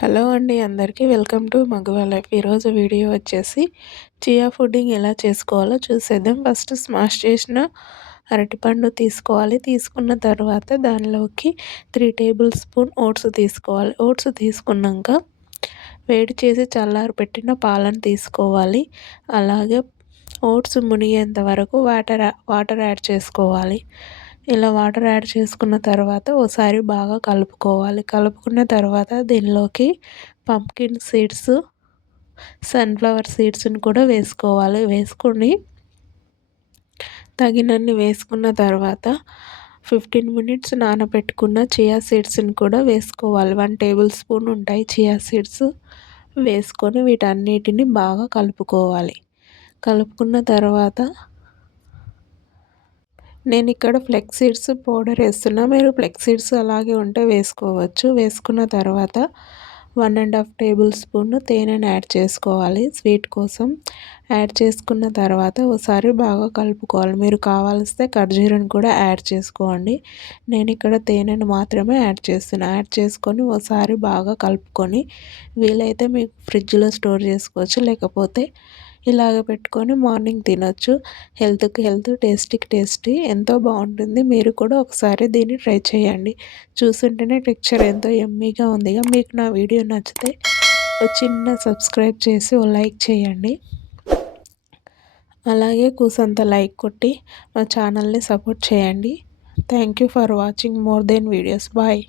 Hello అండి అందరికీ welcome to Maguva life. ఈరోజు వీడియో వచ్చేసి చియా పుడ్డింగ్ ఎలా చేసుకోవాలో చూసేద్దాం. ఫస్ట్ స్మాష్ చేసిన అరటిపండు తీసుకోవాలి. తీసుకున్న తర్వాత దానిలోకి 3 టేబుల్ స్పూన్ ఓట్స్ తీసుకోవాలి. ఓట్స్ తీసుకున్నాక వేడి చేసి చల్లారబెట్టిన పాలను తీసుకోవాలి. అలాగే ఓట్స్ మునిగేంత వరకు వాటర్ యాడ్ చేసుకోవాలి. ఇలా వాటర్ యాడ్ చేసుకున్న తర్వాత ఓసారి బాగా కలుపుకోవాలి. కలుపుకున్న తర్వాత దీనిలోకి పంప్కిన్ సీడ్స్, సన్ఫ్లవర్ సీడ్స్ని కూడా వేసుకోవాలి. వేసుకొని తగినన్ని వేసుకున్న తర్వాత 15 మినిట్స్ నానబెట్టుకున్న చియా సీడ్స్ని కూడా వేసుకోవాలి. 1 టేబుల్ స్పూన్ ఉంటాయి చియా సీడ్స్. వేసుకొని వీటన్నిటిని బాగా కలుపుకోవాలి. కలుపుకున్న తర్వాత నేను ఇక్కడ ఫ్లెక్స్ సీడ్స్ పౌడర్ వేస్తున్నా. మీరు ఫ్లెక్స్ సీడ్స్ అలాగే ఉంటే వేసుకోవచ్చు. వేసుకున్న తర్వాత 1½ టేబుల్ స్పూన్ తేనెను యాడ్ చేసుకోవాలి స్వీట్ కోసం. యాడ్ చేసుకున్న తర్వాత ఒకసారి బాగా కలుపుకోవాలి. మీరు కావాల్స్తే ఖర్జూరం కూడా యాడ్ చేసుకోండి. నేను ఇక్కడ తేనెను మాత్రమే యాడ్ చేస్తున్నా. యాడ్ చేసుకొని ఒకసారి బాగా కలుపుకొని వీలైతే మీకు ఫ్రిడ్జ్లో స్టోర్ చేసుకోవచ్చు. లేకపోతే ఇలాగ పెట్టుకొని మార్నింగ్ తినొచ్చు. హెల్త్కి హెల్త్, టేస్టీకి టేస్టీ, ఎంతో బాగుంటుంది. మీరు కూడా ఒకసారి దీన్ని ట్రై చేయండి. చూస్తుంటేనే టెక్స్చర్ ఎంతో యమ్మీగా ఉందిగా. మీకు నా వీడియో నచ్చితే ఒక చిన్న సబ్స్క్రైబ్ చేసి ఓ లైక్ చేయండి. అలాగే కూసంత లైక్ కొట్టి మా ఛానల్ని సపోర్ట్ చేయండి. Thank you for watching more then videos. Bye.